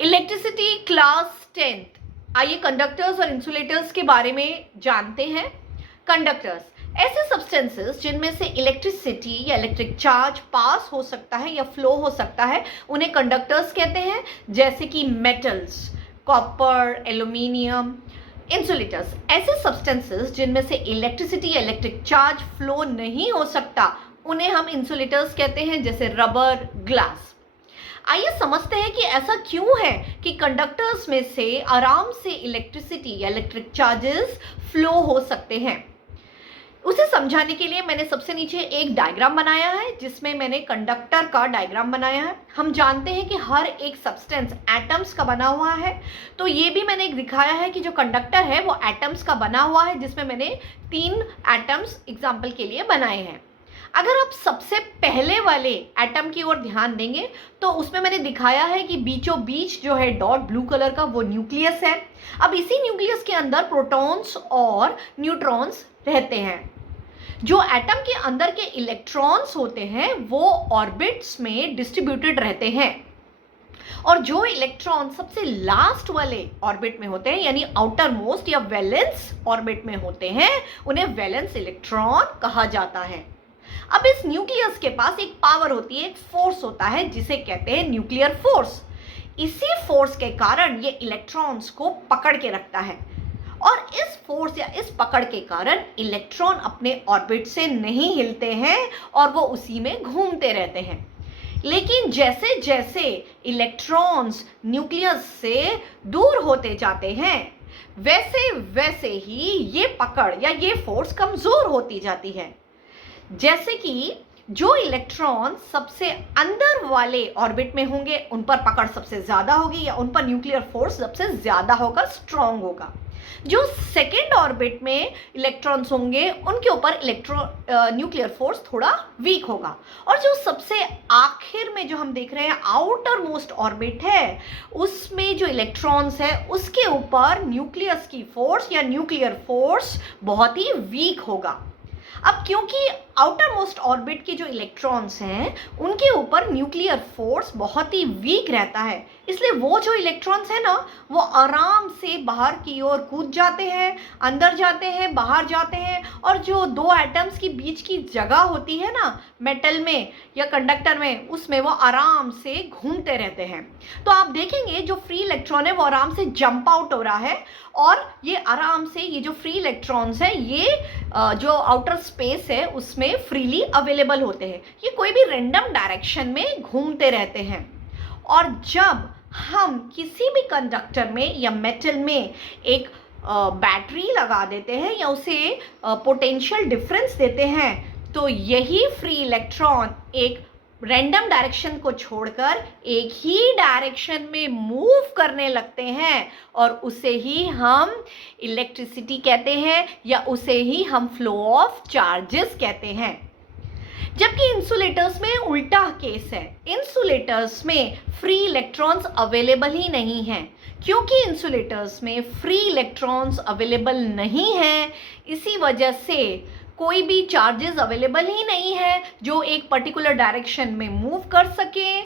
Electricity class 10th। आइए conductors और insulators के बारे में जानते हैं। कंडक्टर्स ऐसे सब्सटेंसेस जिनमें से इलेक्ट्रिसिटी या इलेक्ट्रिक चार्ज पास हो सकता है या फ्लो हो सकता है, उन्हें कंडक्टर्स कहते हैं। जैसे कि मेटल्स, कॉपर, एल्यूमिनियम। इंसुलेटर्स ऐसे सब्सटेंसेस जिनमें से इलेक्ट्रिसिटी या इलेक्ट्रिक चार्ज फ्लो नहीं हो सकता, उन्हें हम इंसुलेटर्स कहते हैं, जैसे रबर, ग्लास। आइए समझते हैं कि ऐसा क्यों है कि कंडक्टर्स में से आराम से इलेक्ट्रिसिटी या इलेक्ट्रिक चार्जेस फ्लो हो सकते हैं। उसे समझाने के लिए मैंने सबसे नीचे एक डायग्राम बनाया है, जिसमें मैंने कंडक्टर का डायग्राम बनाया है। हम जानते हैं कि हर एक सब्सटेंस एटम्स का बना हुआ है, तो ये भी मैंने एक दिखाया है कि जो कंडक्टर है वो एटम्स का बना हुआ है, जिसमें मैंने 3 एटम्स एग्जाम्पल के लिए बनाए हैं। अगर आप सबसे पहले वाले एटम की ओर ध्यान देंगे तो उसमें मैंने दिखाया है कि बीचों बीच जो है डॉट ब्लू कलर का, वो न्यूक्लियस है। अब इसी न्यूक्लियस के अंदर प्रोटॉन्स और न्यूट्रॉन्स रहते हैं। जो एटम के अंदर के इलेक्ट्रॉन्स होते हैं वो ऑर्बिट्स में डिस्ट्रीब्यूटेड रहते हैं, और जो इलेक्ट्रॉन सबसे लास्ट वाले ऑर्बिट में होते हैं, यानी आउटर मोस्ट या वैलेंस ऑर्बिट में होते हैं, उन्हें वैलेंस इलेक्ट्रॉन कहा जाता है। अब इस न्यूक्लियस के पास एक पावर होती है, एक फोर्स होता है, जिसे कहते हैं न्यूक्लियर फोर्स। इसी फोर्स के कारण ये इलेक्ट्रॉन्स को पकड़ के रखता है, और इस फोर्स या इस पकड़ के कारण इलेक्ट्रॉन अपने ऑर्बिट से नहीं हिलते हैं और वो उसी में घूमते रहते हैं। लेकिन जैसे जैसे इलेक्ट्रॉन्स न्यूक्लियस से दूर होते जाते हैं, वैसे वैसे ही ये पकड़ या ये फोर्स कमजोर होती जाती है। जैसे कि जो इलेक्ट्रॉन सबसे अंदर वाले ऑर्बिट में होंगे, उन पर पकड़ सबसे ज्यादा होगी, या उन पर न्यूक्लियर फोर्स सबसे ज्यादा होगा, स्ट्रांग होगा। जो सेकेंड ऑर्बिट में इलेक्ट्रॉन्स होंगे, उनके ऊपर न्यूक्लियर फोर्स थोड़ा वीक होगा। और जो सबसे आखिर में जो हम देख रहे हैं आउटर मोस्ट ऑर्बिट है, उसमें जो इलेक्ट्रॉन्स है उसके ऊपर न्यूक्लियस की फोर्स या न्यूक्लियर फोर्स बहुत ही वीक होगा। अब क्योंकि आउटर मोस्ट ऑर्बिट के जो इलेक्ट्रॉन्स हैं उनके ऊपर न्यूक्लियर फोर्स बहुत ही वीक रहता है, इसलिए वो जो इलेक्ट्रॉन्स हैं ना, वो आराम से बाहर की ओर कूद जाते हैं, अंदर जाते हैं, बाहर जाते हैं, और जो दो एटम्स की बीच की जगह होती है ना, मेटल में या कंडक्टर में, उसमें वो आराम से घूमते रहते हैं। तो आप देखेंगे जो फ्री इलेक्ट्रॉन है वो आराम से जंप आउट हो रहा है, और ये आराम से ये जो फ्री इलेक्ट्रॉन्स है ये जो आउटर स्पेस है उसमें फ्रीली अवेलेबल होते हैं। ये कोई भी रैंडम डायरेक्शन में घूमते रहते हैं। और जब हम किसी भी कंडक्टर में या मेटल में एक बैटरी लगा देते हैं या उसे पोटेंशियल डिफरेंस देते हैं, तो यही फ्री इलेक्ट्रॉन एक रैंडम डायरेक्शन को छोड़कर एक ही डायरेक्शन में मूव करने लगते हैं, और उसे ही हम इलेक्ट्रिसिटी कहते हैं, या उसे ही हम फ्लो ऑफ चार्जेस कहते हैं। जबकि इंसुलेटर्स में उल्टा केस है। इंसुलेटर्स में फ्री इलेक्ट्रॉन्स अवेलेबल ही नहीं हैं। क्योंकि इंसुलेटर्स में फ्री इलेक्ट्रॉन्स अवेलेबल नहीं हैं, इसी वजह से कोई भी चार्जेस अवेलेबल ही नहीं है जो एक पर्टिकुलर डायरेक्शन में मूव कर सके।